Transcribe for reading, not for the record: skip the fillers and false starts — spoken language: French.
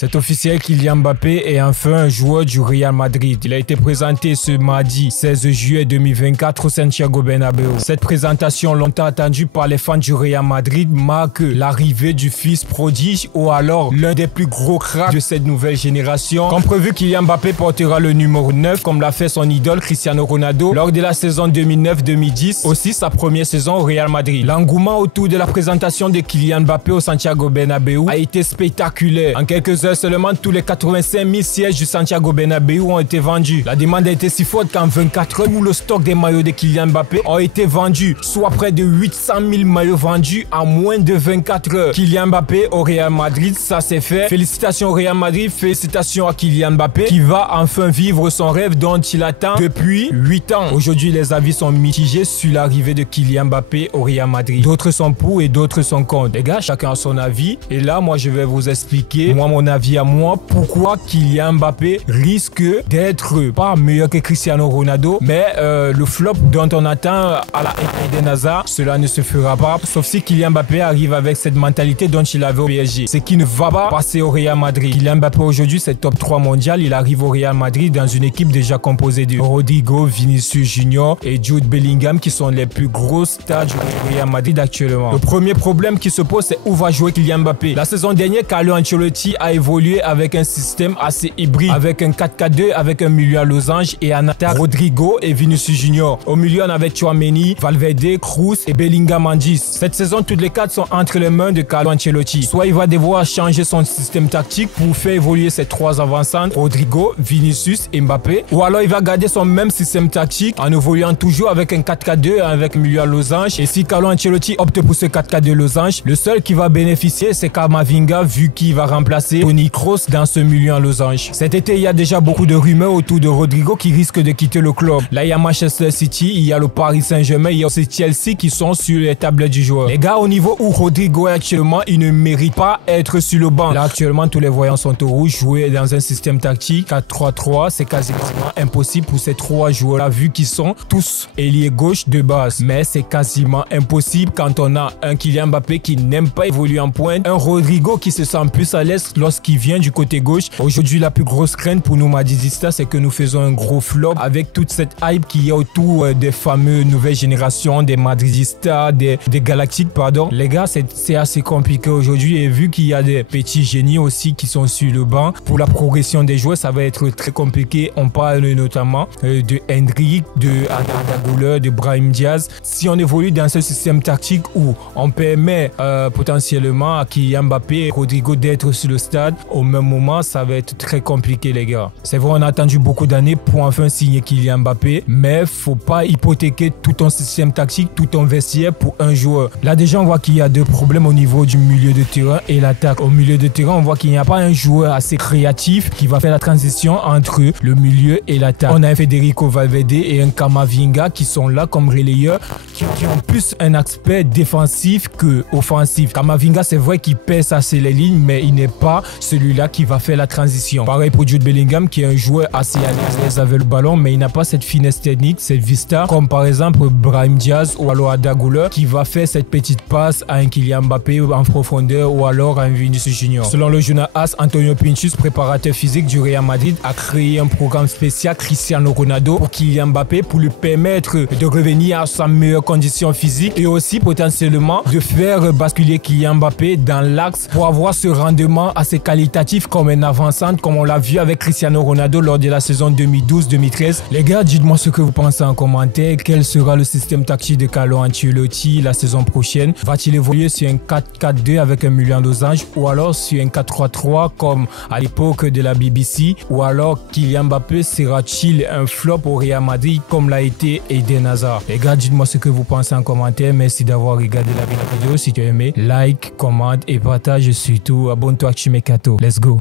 C'est officiel, Kylian Mbappé est enfin un joueur du Real Madrid. Il a été présenté ce mardi 16 juillet 2024 au Santiago Bernabéu. Cette présentation longtemps attendue par les fans du Real Madrid marque l'arrivée du fils prodige ou alors l'un des plus gros cracks de cette nouvelle génération. Comme prévu, Kylian Mbappé portera le numéro 9 comme l'a fait son idole Cristiano Ronaldo lors de la saison 2009-2010, aussi sa première saison au Real Madrid. L'engouement autour de la présentation de Kylian Mbappé au Santiago Bernabéu a été spectaculaire. En quelques heures seulement, tous les 85 000 sièges du Santiago Bernabéu ont été vendus. La demande a été si forte qu'en 24 heures, le stock des maillots de Kylian Mbappé a été vendu, soit près de 800 000 maillots vendus en moins de 24 heures. Kylian Mbappé au Real Madrid, ça c'est fait. Félicitations au Real Madrid, félicitations à Kylian Mbappé qui va enfin vivre son rêve dont il attend depuis 8 ans. Aujourd'hui, les avis sont mitigés sur l'arrivée de Kylian Mbappé au Real Madrid. D'autres sont pour et d'autres sont contre. Les gars, chacun a son avis. Et là, moi, je vais vous expliquer, mon avis à moi, pourquoi Kylian Mbappé risque d'être pas meilleur que Cristiano Ronaldo, mais le flop dont on attend à la Eden Hazard, cela ne se fera pas, sauf si Kylian Mbappé arrive avec cette mentalité dont il avait au PSG. C'est qui ne va pas passer au Real Madrid. Kylian Mbappé aujourd'hui, c'est top 3 mondial. Il arrive au Real Madrid dans une équipe déjà composée de Rodrigo, Vinicius Junior et Jude Bellingham qui sont les plus gros stars du Real Madrid actuellement. Le premier problème qui se pose, c'est où va jouer Kylian Mbappé. La saison dernière, Carlo Ancelotti a évolué avec un système assez hybride, avec un 4-4-2, avec un milieu à losange et en attaque Rodrigo et Vinicius Junior. Au milieu, on avait Tchouaméni, Valverde, Kroos et Bellingham en 10. Cette saison, toutes les 4 sont entre les mains de Carlo Ancelotti. Soit il va devoir changer son système tactique pour faire évoluer ses 3 avançants, Rodrigo, Vinicius et Mbappé, ou alors il va garder son même système tactique en évoluant toujours avec un 4-4-2 avec un milieu à losange. Et si Carlo Ancelotti opte pour ce 4-4-2 losange, le seul qui va bénéficier, c'est Camavinga vu qu'il va remplacer Toni Kroos dans ce milieu en losange. Cet été, il y a déjà beaucoup de rumeurs autour de Rodrigo qui risque de quitter le club. Là, il y a Manchester City, il y a le Paris Saint-Germain, il y a aussi Chelsea qui sont sur les tablettes du joueur. Les gars, au niveau où Rodrigo est actuellement, il ne mérite pas être sur le banc. Là, actuellement, tous les voyants sont au rouge. Jouer dans un système tactique 4-3-3, c'est quasiment impossible pour ces 3 joueurs-là, vu qu'ils sont tous ailiers gauche de base. Mais c'est quasiment impossible quand on a un Kylian Mbappé qui n'aime pas évoluer en pointe, un Rodrigo qui se sent plus à l'aise lorsqu'il vient du côté gauche. Aujourd'hui, la plus grosse crainte pour nous madridistas, c'est que nous faisons un gros flop avec toute cette hype qu'il y a autour des fameux nouvelles générations, des madridistas, des galactiques, pardon. Les gars, c'est assez compliqué aujourd'hui et vu qu'il y a des petits génies aussi qui sont sur le banc, pour la progression des joueurs, ça va être très compliqué. On parle notamment de Hendrick, de Arda Güler, de Brahim Diaz. Si on évolue dans ce système tactique où on permet potentiellement à Kylian Mbappé et Rodrigo d'être sur le stade au même moment, ça va être très compliqué, les gars. C'est vrai, on a attendu beaucoup d'années pour enfin signer Kylian Mbappé, mais faut pas hypothéquer tout ton système tactique, tout ton vestiaire pour un joueur. Là, déjà, on voit qu'il y a 2 problèmes au niveau du milieu de terrain et l'attaque. Au milieu de terrain, on voit qu'il n'y a pas un joueur assez créatif qui va faire la transition entre le milieu et l'attaque. On a un Federico Valverde et un Camavinga qui sont là comme relayeurs, qui ont plus un aspect défensif que offensif. Camavinga, c'est vrai qu'il pèse assez les lignes, mais il n'est pas celui-là qui va faire la transition. Pareil pour Jude Bellingham, qui est un joueur assez à l'aise avec le ballon, mais il n'a pas cette finesse technique, cette vista, comme par exemple Brahim Diaz ou alors Arda Güler, qui va faire cette petite passe à un Kylian Mbappé en profondeur ou alors à un Vinicius Junior. Selon le journal AS, Antonio Pintus, préparateur physique du Real Madrid, a créé un programme spécial Cristiano Ronaldo pour Kylian Mbappé pour lui permettre de revenir à sa meilleure condition physique et aussi potentiellement de faire basculer Kylian Mbappé dans l'axe pour avoir ce rendement assez qualitatif comme un avançant, comme on l'a vu avec Cristiano Ronaldo lors de la saison 2012-2013. Les gars, dites-moi ce que vous pensez en commentaire. Quel sera le système tactique de Carlo Ancelotti la saison prochaine? Va-t-il évoluer sur un 4-4-2 avec un milieu en losange ou alors sur un 4-3-3 comme à l'époque de la BBC? Ou alors Kylian Mbappé sera-t-il un flop au Real Madrid comme l'a été Eden Hazard? Les gars, dites-moi ce que vous pensez en commentaire. Merci d'avoir regardé la vidéo. Si tu as aimé, like, commente et partage. Surtout, abonne-toi à Chimekato. Let's go.